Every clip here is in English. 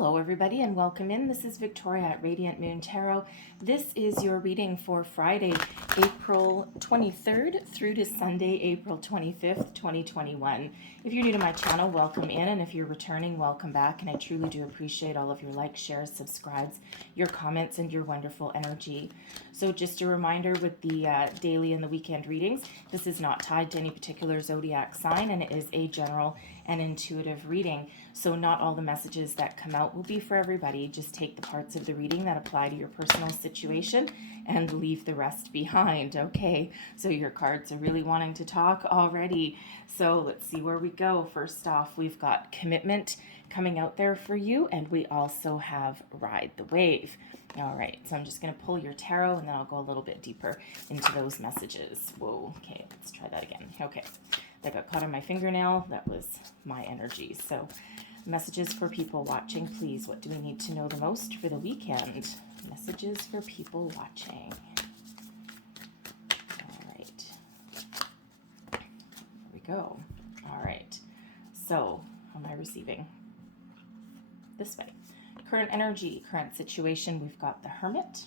Hello everybody and welcome in. This is Victoria at Radiant Moon Tarot. This is your reading for Friday, April 23rd through to Sunday, April 25th, 2021. If you're new to my channel, welcome in, and if you're returning, welcome back, and I truly do appreciate all of your likes, shares, subscribes, your comments, and your wonderful energy. So just a reminder with the daily and the weekend readings, this is not tied to any particular zodiac sign, and it is a general and intuitive reading. So not all the messages that come out will be for everybody. Just take the parts of the reading that apply to your personal situation and leave the rest behind. Okay, so your cards are really wanting to talk already. So let's see where we go. First off, we've got commitment coming out there for you, and we also have ride the wave. All right, so I'm just going to pull your tarot, and then I'll go a little bit deeper into those messages. Whoa, okay, let's try that again. Okay, that got caught on my fingernail. That was my energy. So messages for people watching, please. What do we need to know the most for the weekend? Messages for people watching. All right. There we go. All right. So, how am I receiving? This way. Current energy, current situation, we've got the Hermit.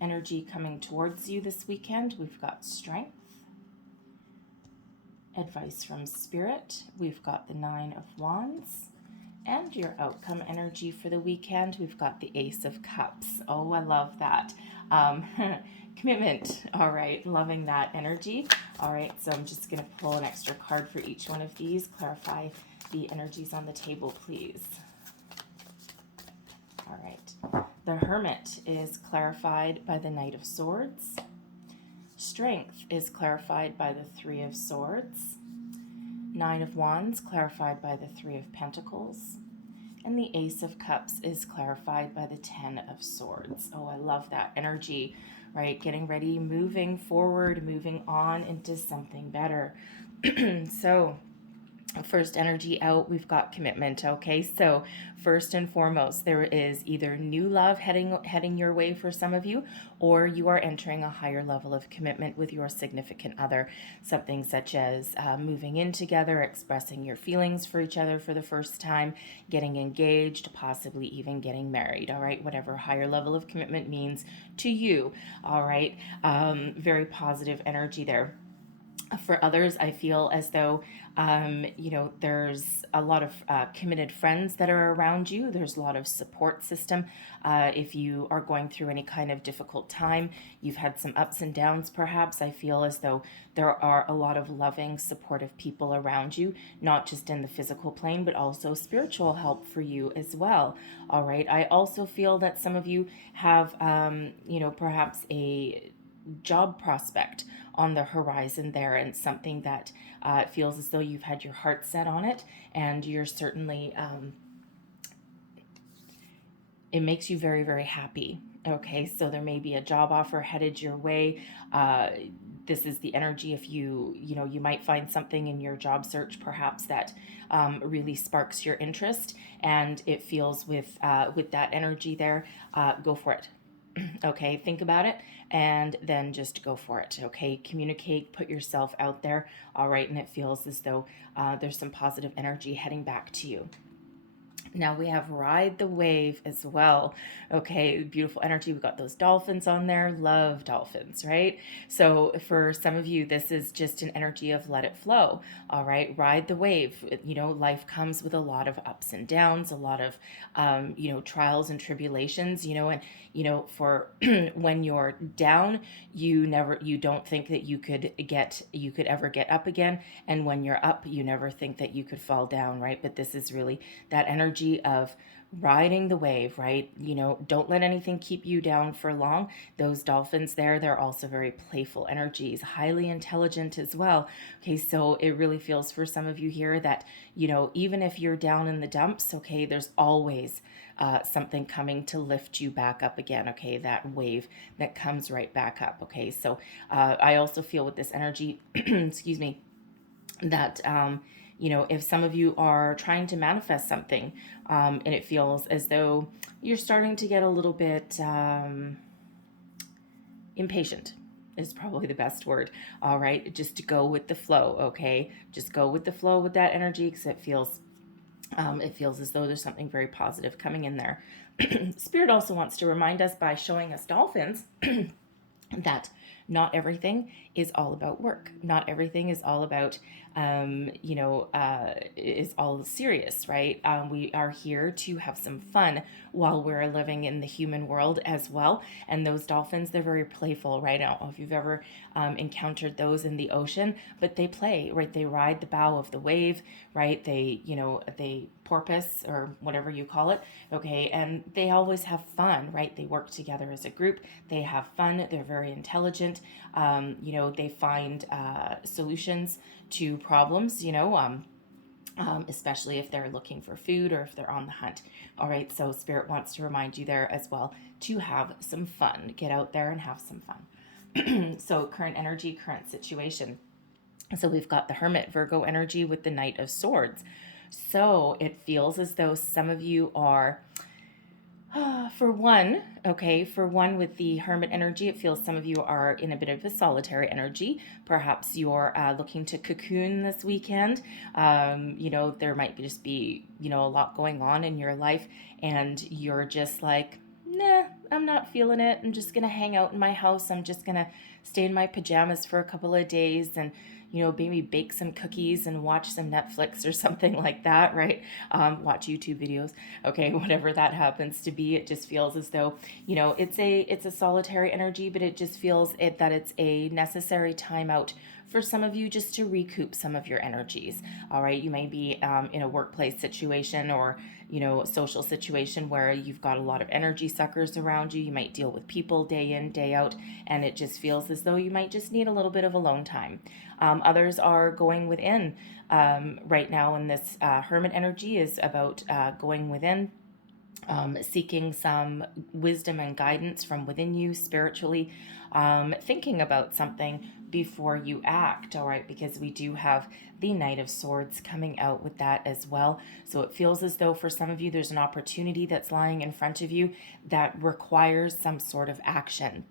Energy coming towards you this weekend, we've got strength. Advice from Spirit, we've got the Nine of Wands. And your outcome energy for the weekend, we've got the Ace of Cups. Oh, I love that. Commitment. All right, loving that energy. All right, so I'm just going to pull an extra card for each one of these. Clarify the energies on the table, please. All right. The Hermit is clarified by the Knight of Swords. Strength is clarified by the Three of Swords. Nine of Wands clarified by the Three of Pentacles. And the Ace of Cups is clarified by the Ten of Swords. Oh, I love that energy, right? Getting ready, moving forward, moving on into something better. So, first energy out, we've got commitment. Okay, so first and foremost, there is either new love heading your way for some of you, or you are entering a higher level of commitment with your significant other. Something such as moving in together, expressing your feelings for each other for the first time, getting engaged, possibly even getting married. All right, whatever higher level of commitment means to you. All right, very positive energy there. For others, I feel as though, there's a lot of committed friends that are around you. There's a lot of support system. If you are going through any kind of difficult time, you've had some ups and downs perhaps, I feel as though there are a lot of loving, supportive people around you, not just in the physical plane, but also spiritual help for you as well. All right. I also feel that some of you have, perhaps a job prospect on the horizon there, and something that feels as though you've had your heart set on it, and you're certainly it makes you very, very happy. Okay, so there may be a job offer headed your way. This is the energy. If you might find something in your job search perhaps that really sparks your interest, and it feels with that energy there, go for it. Okay, think about it and then just go for it. Okay, communicate, put yourself out there. All right, and it feels as though there's some positive energy heading back to you. Now we have ride the wave as well. Okay, beautiful energy. We've got those dolphins on there. Love dolphins, right? So for some of you, this is just an energy of let it flow. All right, ride the wave. Life comes with a lot of ups and downs, a lot of, trials and tribulations, and, for when you're down, you don't think that you could ever get up again. And when you're up, you never think that you could fall down, right? But this is really that energy of riding the wave, right? Don't let anything keep you down for long. Those dolphins there, they're also very playful energies, highly intelligent as well. Okay, so it really feels for some of you here that, even if you're down in the dumps, okay, there's always something coming to lift you back up again. Okay, that wave that comes right back up. Okay, so I also feel with this energy, excuse me, that if some of you are trying to manifest something, and it feels as though you're starting to get a little bit impatient is probably the best word. All right, just to go with the flow. Okay, just go with the flow with that energy, because it feels It feels as though there's something very positive coming in there. Spirit also wants to remind us by showing us dolphins that not everything is all about work. Not everything is all about, is all serious, right? We are here to have some fun while we're living in the human world as well. And those dolphins, they're very playful, right? I don't know if you've ever encountered those in the ocean, but they play, right? They ride the bow of the wave, right? They porpoise or whatever you call it, okay? And they always have fun, right? They work together as a group. They have fun. They're very intelligent. They find solutions to problems, especially if they're looking for food or if they're on the hunt. All right, so Spirit wants to remind you there as well to have some fun. Get out there and have some fun. So, current energy, current situation. So, we've got the Hermit Virgo energy with the Knight of Swords. So, it feels as though some of you are for one with the Hermit energy, it feels some of you are in a bit of a solitary energy. Perhaps you're looking to cocoon this weekend. There might just be, a lot going on in your life, and you're just like, nah, I'm not feeling it. I'm just going to hang out in my house. I'm just going to stay in my pajamas for a couple of days and maybe bake some cookies and watch some Netflix or something like that, right? Watch YouTube videos, okay, whatever that happens to be. It just feels as though, it's a solitary energy, but it just feels that it's a necessary timeout for some of you just to recoup some of your energies. All right, you may be in a workplace situation or a social situation where you've got a lot of energy suckers around you. You might deal with people day in, day out, and it just feels as though you might just need a little bit of alone time. Others are going within right now, and this Hermit energy is about going within, seeking some wisdom and guidance from within you spiritually, thinking about something before you act, all right, because we do have the Knight of Swords coming out with that as well. So it feels as though for some of you, there's an opportunity that's lying in front of you that requires some sort of action.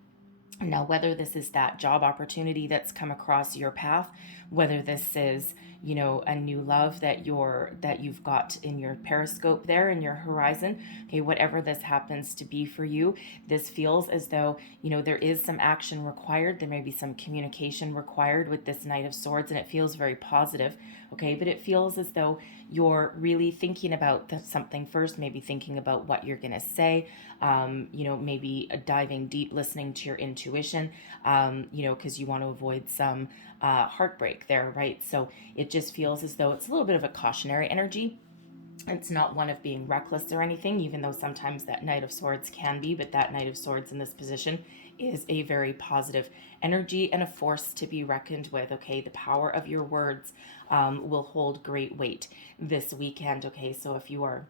Now, whether this is that job opportunity that's come across your path, whether this is, a new love that you've got in your periscope there in your horizon, okay, whatever this happens to be for you, this feels as though, there is some action required. There may be some communication required with this Knight of Swords, and it feels very positive, okay, but it feels as though you're really thinking about something first, maybe thinking about what you're going to say, maybe diving deep, listening to your intuition, because you want to avoid some heartbreak there, right? So it just feels as though it's a little bit of a cautionary energy. It's not one of being reckless or anything, even though sometimes that Knight of Swords can be, but that Knight of Swords in this position is a very positive energy and a force to be reckoned with, okay? The power of your words will hold great weight this weekend, okay? So if you are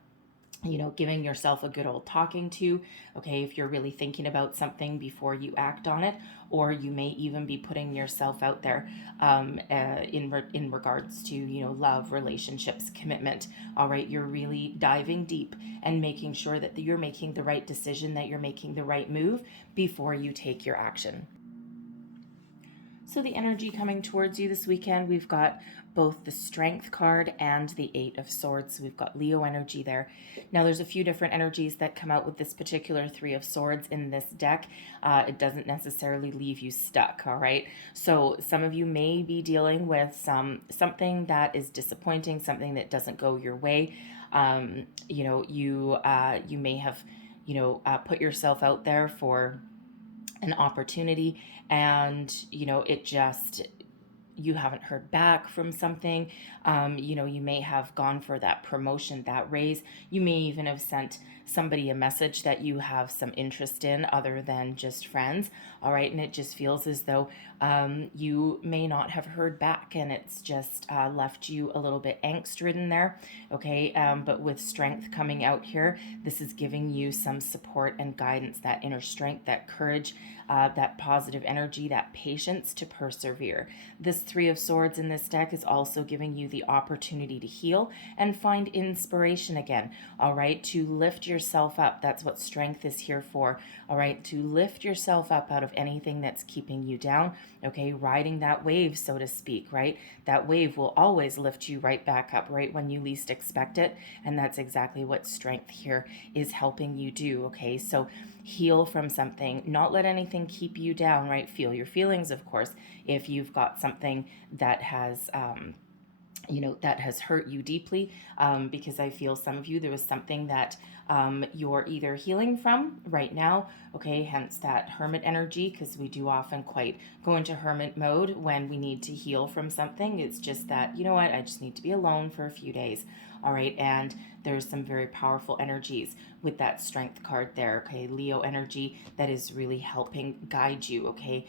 giving yourself a good old talking to, okay, if you're really thinking about something before you act on it, or you may even be putting yourself out there in regards to, love, relationships, commitment, all right, you're really diving deep and making sure that you're making the right decision, that you're making the right move before you take your action. So the energy coming towards you this weekend, we've got both the Strength card and the Eight of Swords. So we've got Leo energy there. Now there's a few different energies that come out with this particular Three of Swords in this deck. It doesn't necessarily leave you stuck, all right? So some of you may be dealing with something that is disappointing, something that doesn't go your way. You may have, put yourself out there for an opportunity, and you haven't heard back from something. You may have gone for that promotion, that raise. You may even have sent somebody a message that you have some interest in other than just friends, all right? And it just feels as though you may not have heard back, and it's just left you a little bit angst-ridden there, okay? But with Strength coming out here, this is giving you some support and guidance, that inner strength, that courage, that positive energy, that patience to persevere. This Three of Swords in this deck is also giving you the opportunity to heal and find inspiration again, all right, to lift yourself up. That's what strength is here for, all right, to lift yourself up out of anything that's keeping you down, okay, riding that wave, so to speak, right? That wave will always lift you right back up, right when you least expect it, and that's exactly what strength here is helping you do, okay? So heal from something, not let anything keep you down, right? Feel your feelings, of course, if you've got something that has that has hurt you deeply, because I feel some of you, there was something that you're either healing from right now, okay, hence that hermit energy, because we do often quite go into hermit mode when we need to heal from something. It's just that, you know what, I just need to be alone for a few days, all right, and there's some very powerful energies with that strength card there, okay, Leo energy that is really helping guide you, okay.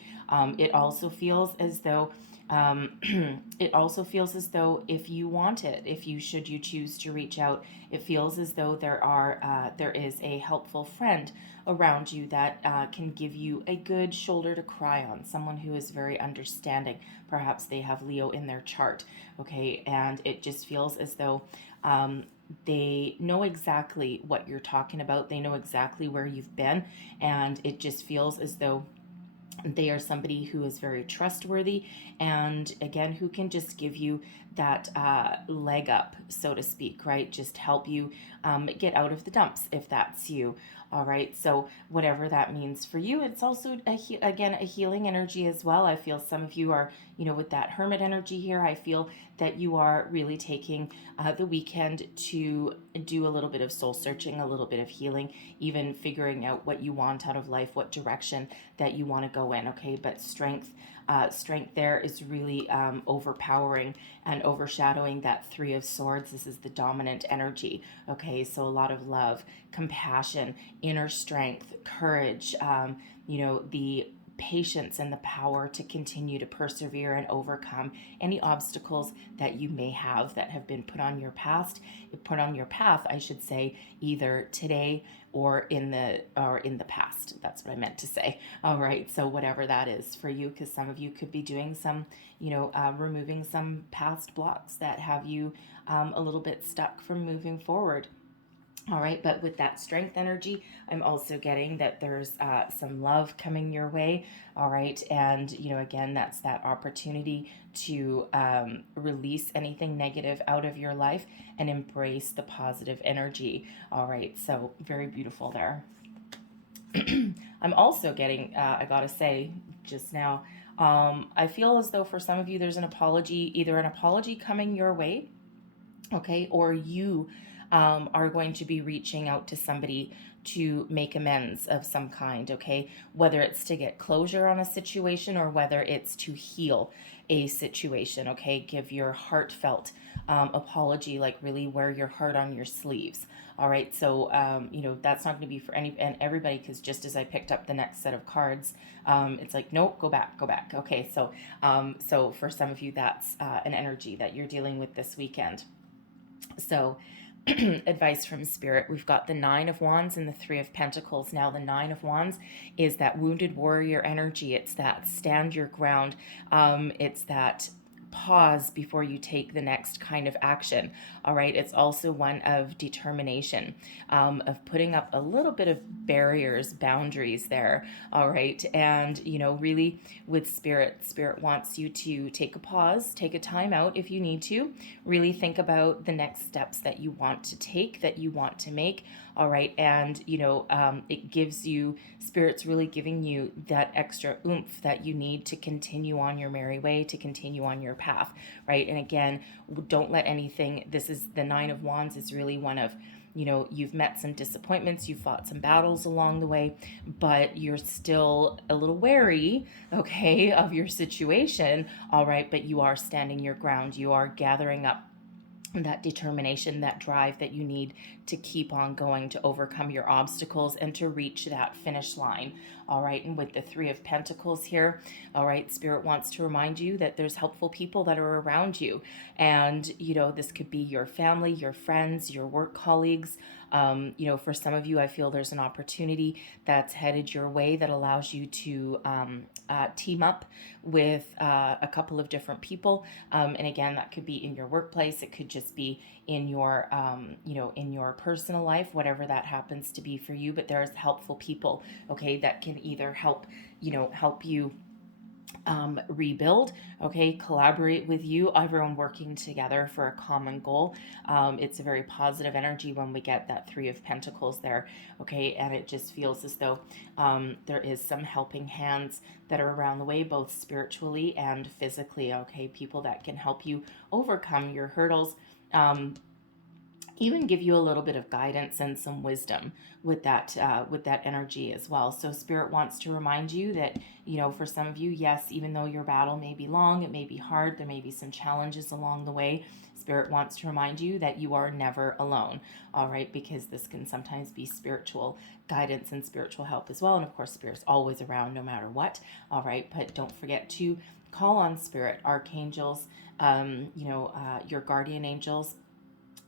It also feels as though if you want it, if you should you choose to reach out, it feels as though there is a helpful friend around you that can give you a good shoulder to cry on, someone who is very understanding. Perhaps they have Leo in their chart, okay, and it just feels as though they know exactly what you're talking about. They know exactly where you've been, and it just feels as though they are somebody who is very trustworthy, and again, who can just give you that leg up, so to speak, right? Just help you get out of the dumps if that's you. All right, so whatever that means for you, it's also again a healing energy as well. I feel some of you are, with that hermit energy here. I feel that you are really taking the weekend to do a little bit of soul searching, a little bit of healing, even figuring out what you want out of life, what direction that you want to go in. Okay, but strength there is really overpowering and overshadowing that Three of Swords. This is the dominant energy. Okay, so a lot of love, compassion, inner strength, courage, the patience and the power to continue to persevere and overcome any obstacles that you may have that have been put on your path, I should say, either today or in the past. That's what I meant to say. All right, so whatever that is for you, because some of you could be doing some, removing some past blocks that have you a little bit stuck from moving forward. All right, but with that strength energy, I'm also getting that there's some love coming your way. All right, and again, that's that opportunity to release anything negative out of your life and embrace the positive energy. All right, so very beautiful there. I'm also getting, I gotta say, just now, I feel as though for some of you, there's either an apology coming your way, okay, or you are going to be reaching out to somebody to make amends of some kind, okay, whether it's to get closure on a situation or whether it's to heal a situation, okay. Give your heartfelt apology, like really wear your heart on your sleeves. All right, so that's not going to be for any and everybody, because just as I picked up the next set of cards, it's like, nope, go back. Okay, so for some of you, that's an energy that you're dealing with this weekend. So advice from Spirit, we've got the Nine of Wands and the Three of Pentacles. Now the Nine of Wands is that wounded warrior energy. It's that stand your ground. It's that pause before you take the next kind of action. All right, it's also one of determination, of putting up a little bit of boundaries there. All right, and really with Spirit wants you to take a pause, take a time out if you need to, really think about the next steps that you want to take, that you want to make. All right, and it gives you, Spirit's really giving you that extra oomph that you need to continue on your merry way, to continue on your path, right? And again, don't let anything, this is the Nine of Wands, is really one of, you've met some disappointments, you've fought some battles along the way, but you're still a little wary, okay, of your situation. All right, but you are standing your ground, you are gathering up that determination, that drive that you need to keep on going, to overcome your obstacles and to reach that finish line. All right, and with the Three of Pentacles here, all right, Spirit wants to remind you that there's helpful people that are around you. And, this could be your family, your friends, your work colleagues. For some of you, I feel there's an opportunity that's headed your way that allows you to team up with a couple of different people. And again, that could be in your workplace. It could just be in your, in your personal life, whatever that happens to be for you. But there's helpful people, okay, that can either help you rebuild, okay, collaborate with you, everyone working together for a common goal. It's a very positive energy when we get that Three of Pentacles there, okay, and it just feels as though there is some helping hands that are around the way, both spiritually and physically, okay, people that can help you overcome your hurdles. Even give you a little bit of guidance and some wisdom with that energy as well. So Spirit wants to remind you that, for some of you, yes, even though your battle may be long, it may be hard, there may be some challenges along the way, Spirit wants to remind you that you are never alone, all right, because this can sometimes be spiritual guidance and spiritual help as well. And of course, Spirit's always around no matter what, all right, but don't forget to call on Spirit, archangels, your guardian angels.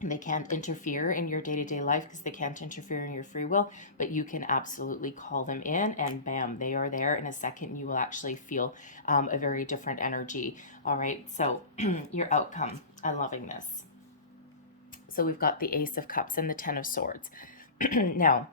They can't interfere in your day-to-day life because they can't interfere in your free will, but you can absolutely call them in and bam, they are there. In a second, you will actually feel a very different energy. All right, so your outcome, I'm loving this. So we've got the Ace of Cups and the Ten of Swords. Now,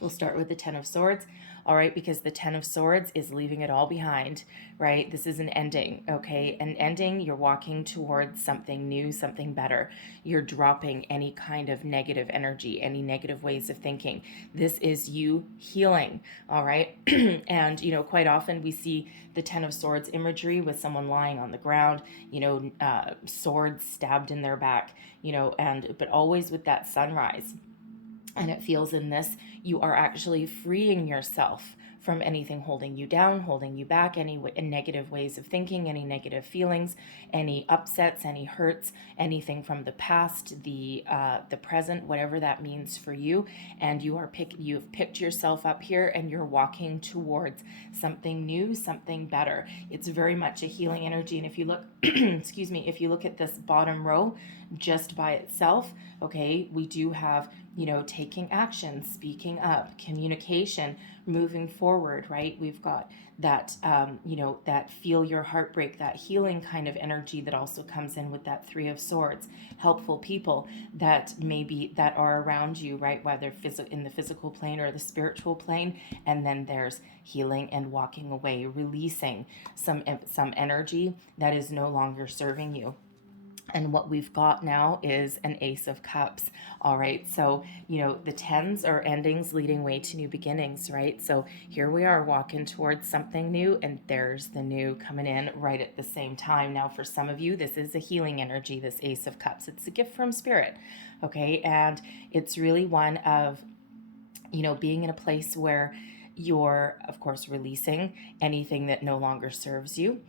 we'll start with the Ten of Swords. All right, because the Ten of Swords is leaving it all behind, right? This is an ending, okay? An ending, you're walking towards something new, something better. You're dropping any kind of negative energy, any negative ways of thinking. This is you healing, all right? And, quite often we see the Ten of Swords imagery with someone lying on the ground, swords stabbed in their back, but always with that sunrise. And it feels in this, you are actually freeing yourself from anything holding you down, holding you back, any negative ways of thinking, any negative feelings, any upsets, any hurts, anything from the past, the present, whatever that means for you. And you've picked yourself up here and you're walking towards something new, something better. It's very much a healing energy. And if you look, excuse me, if you look at this bottom row just by itself, okay, we do have taking action, speaking up, communication, moving forward, right? We've got that, that feel your heartbreak, that healing kind of energy that also comes in with that Three of Swords, helpful people that are around you, right? Whether in the physical plane or the spiritual plane. And then there's healing and walking away, releasing some energy that is no longer serving you. And what we've got now is an Ace of Cups. All right. So, the tens are endings leading way to new beginnings, right? So here we are walking towards something new, and there's the new coming in right at the same time. Now, for some of you, this is a healing energy, this Ace of Cups. It's a gift from Spirit. Okay. And it's really one of, being in a place where you're, of course, releasing anything that no longer serves you.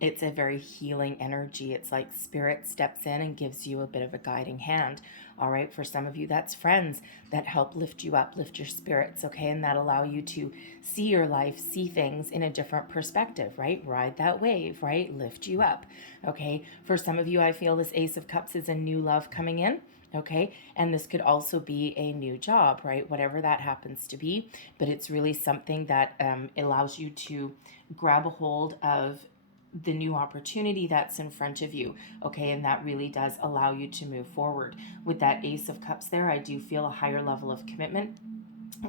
It's a very healing energy. It's like Spirit steps in and gives you a bit of a guiding hand. All right. For some of you, that's friends that help lift you up, lift your spirits. Okay. And that allow you to see your life, see things in a different perspective, right? Ride that wave, right? Lift you up. Okay. For some of you, I feel this Ace of Cups is a new love coming in. Okay. And this could also be a new job, right? Whatever that happens to be. But it's really something that allows you to grab a hold of the new opportunity that's in front of you, okay? And that really does allow you to move forward. With that Ace of Cups there, I do feel a higher level of commitment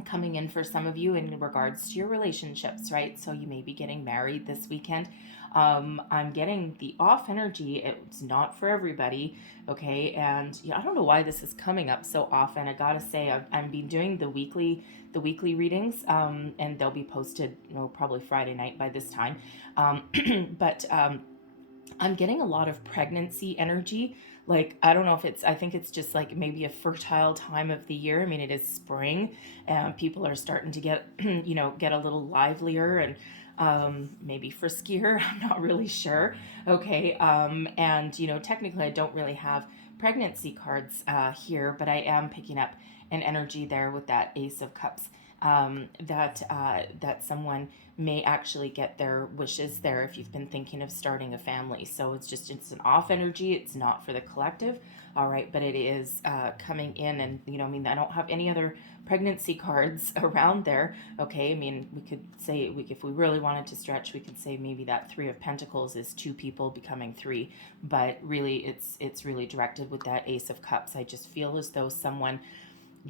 coming in for some of you in regards to your relationships, right? So you may be getting married this weekend. I'm getting the off energy. It's not for everybody, okay? And I don't know why this is coming up so often. I gotta say, I've been doing the weekly readings, and they'll be posted, probably Friday night by this time. But I'm getting a lot of pregnancy energy. Like, I don't know if I think it's just like maybe a fertile time of the year. I mean, it is spring and people are starting to get, get a little livelier and maybe friskier. I'm not really sure. Okay. And, technically I don't really have pregnancy cards here, but I am picking up an energy there with that Ace of Cups that someone may actually get their wishes there if you've been thinking of starting a family. So it's an off energy. It's not for the collective. All right, but it is coming in, and I mean, I don't have any other pregnancy cards around there. Okay, I mean, we could say if we really wanted to stretch, we could say maybe that Three of Pentacles is two people becoming three, but really, it's really directed with that Ace of Cups. I just feel as though someone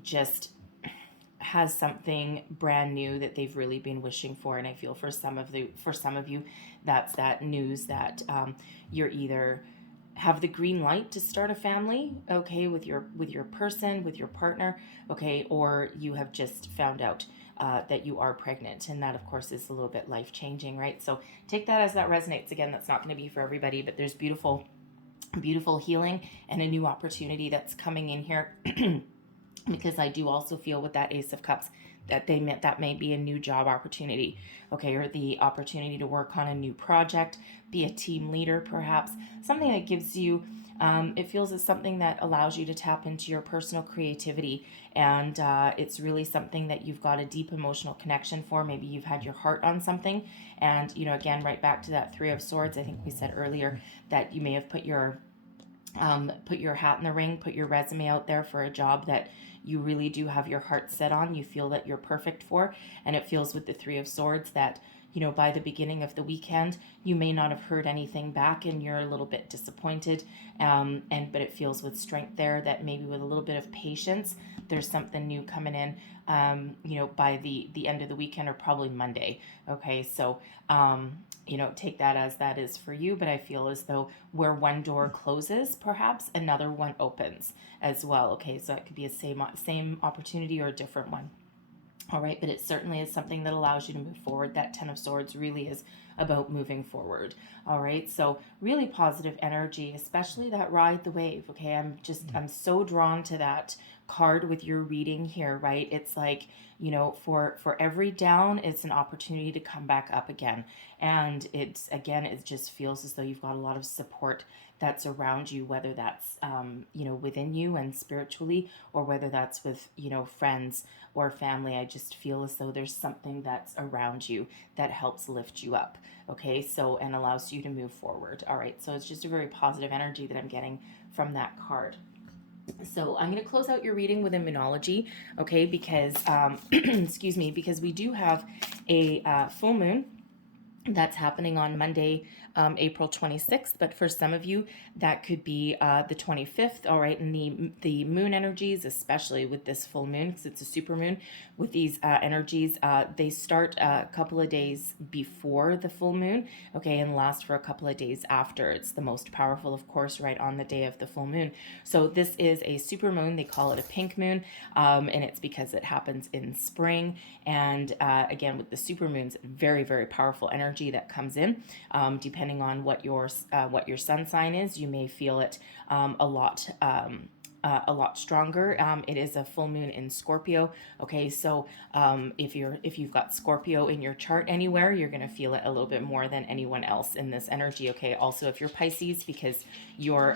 just has something brand new that they've really been wishing for, and I feel for some of you, that's that news that you're either have the green light to start a family, okay, with your person, with your partner, okay, or you have just found out that you are pregnant, and that of course is a little bit life changing, right? So take that as that resonates. Again, that's not going to be for everybody, but there's beautiful healing and a new opportunity that's coming in here. Because I do also feel with that Ace of Cups that that may be a new job opportunity, okay, or the opportunity to work on a new project, be a team leader, perhaps something that gives you. It feels as something that allows you to tap into your personal creativity, and it's really something that you've got a deep emotional connection for. Maybe you've had your heart on something, and again, right back to that Three of Swords. I think we said earlier that you may have put your hat in the ring, put your resume out there for a job that you really do have your heart set on, you feel that you're perfect for. And it feels with the Three of Swords that, by the beginning of the weekend, you may not have heard anything back and you're a little bit disappointed. But it feels with strength there that maybe with a little bit of patience, there's something new coming in, by the end of the weekend or probably Monday. Okay, so, take that as that is for you. But I feel as though where one door closes, perhaps another one opens as well. Okay, so it could be a same opportunity or a different one. All right, but it certainly is something that allows you to move forward. That Ten of Swords really is about moving forward. All right, so really positive energy, especially that ride the wave. Okay, I'm so drawn to that card with your reading here, right? It's like, for every down, it's an opportunity to come back up again. And it just feels as though you've got a lot of support that's around you, whether that's, within you and spiritually, or whether that's with, friends or family. I just feel as though there's something that's around you that helps lift you up. Okay, so, and allows you to move forward. All right, so it's just a very positive energy that I'm getting from that card. So I'm going to close out your reading with immunology, okay, because, excuse me, because we do have a full moon that's happening on Monday, April 26th. But for some of you, that could be the 25th. All right. And the moon energies, especially with this full moon, because it's a super moon, with these energies, they start a couple of days before the full moon. Okay. And last for a couple of days after. It's the most powerful, of course, right on the day of the full moon. So this is a super moon. They call it a pink moon. And it's because it happens in spring. And again, with the super moons, very, very powerful energy that comes in. Depending on what your sun sign is, you may feel it a lot stronger. It is a full moon in Scorpio. Okay, so if you've got Scorpio in your chart anywhere, you're going to feel it a little bit more than anyone else in this energy. Okay, also if you're Pisces, because your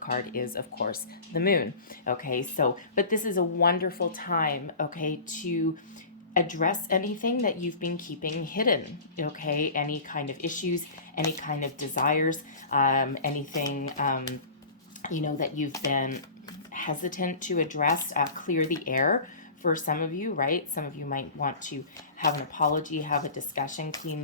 card is of course the moon. Okay, so but this is a wonderful time. Okay, to address anything that you've been keeping hidden, okay? Any kind of issues, any kind of desires, anything, that you've been hesitant to address, clear the air for some of you, right? Some of you might want to have an apology, have a discussion, clear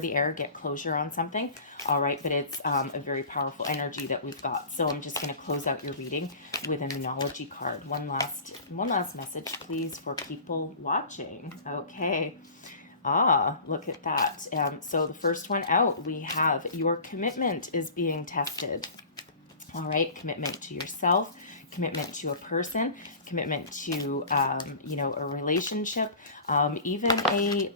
the air, get closure on something. All right, but it's a very powerful energy that we've got. So I'm just going to close out your reading with a Immunology card. One last message, please, for people watching. Okay. Look at that. So the first one out, we have your commitment is being tested. All right, commitment to yourself, commitment to a person, commitment to a relationship, even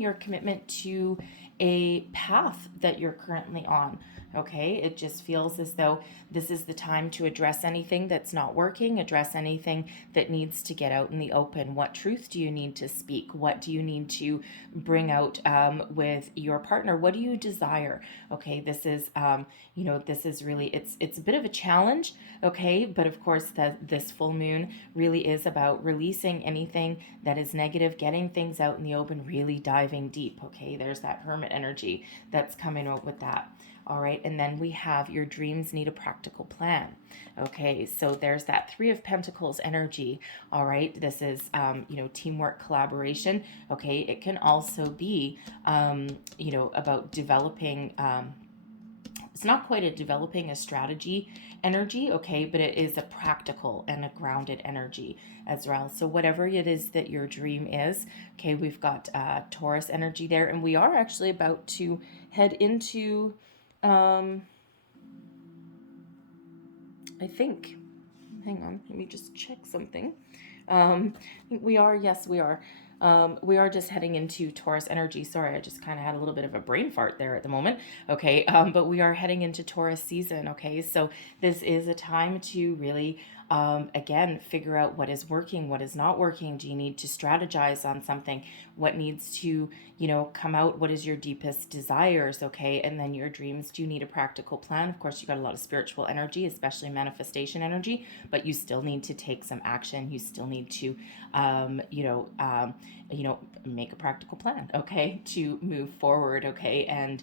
your commitment to a path that you're currently on. Okay, it just feels as though this is the time to address anything that's not working, address anything that needs to get out in the open. What truth do you need to speak? What do you need to bring out with your partner? What do you desire? Okay, this is, this is really, it's a bit of a challenge. Okay, but of course, this full moon really is about releasing anything that is negative, getting things out in the open, really diving deep. Okay, there's that hermit energy that's coming out with that. All right, and then we have your dreams need a practical plan. Okay, so there's that Three of Pentacles energy. All right, this is, teamwork, collaboration. Okay, it can also be, about developing. It's not quite a developing a strategy energy, okay, but it is a practical and a grounded energy as well. So whatever it is that your dream is, okay, we've got Taurus energy there, and we are actually about to head into um, I think, hang on, let me just check something. I think we are, yes, we are. We are just heading into Taurus energy. Sorry, I just kind of had a little bit of a brain fart there at the moment. Okay, but we are heading into Taurus season. Okay, so this is a time to really, again, figure out what is working, what is not working. Do you need to strategize on something? What needs to, come out? What is your deepest desires? Okay, and then your dreams. Do you need a practical plan? Of course, you got a lot of spiritual energy, especially manifestation energy, but you still need to take some action. You still need to, make a practical plan, okay, to move forward, okay, and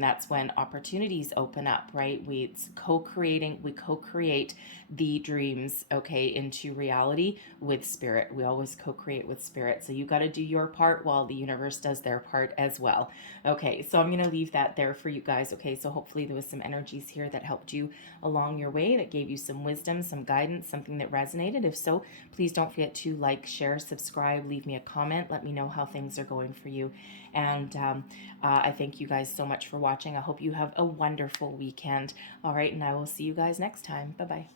that's when opportunities open up, right? We co-create the dreams, okay, into reality with spirit. We always co-create with spirit. So you got to do your part while the universe does their part as well. Okay, so I'm going to leave that there for you guys. Okay, so hopefully there was some energies here that helped you along your way, that gave you some wisdom, some guidance, something that resonated. If so, please don't forget to like, share, subscribe, leave me a comment. Let me know how things are going for you. And I thank you guys so much for watching. I hope you have a wonderful weekend. All right, and I will see you guys next time. Bye-bye.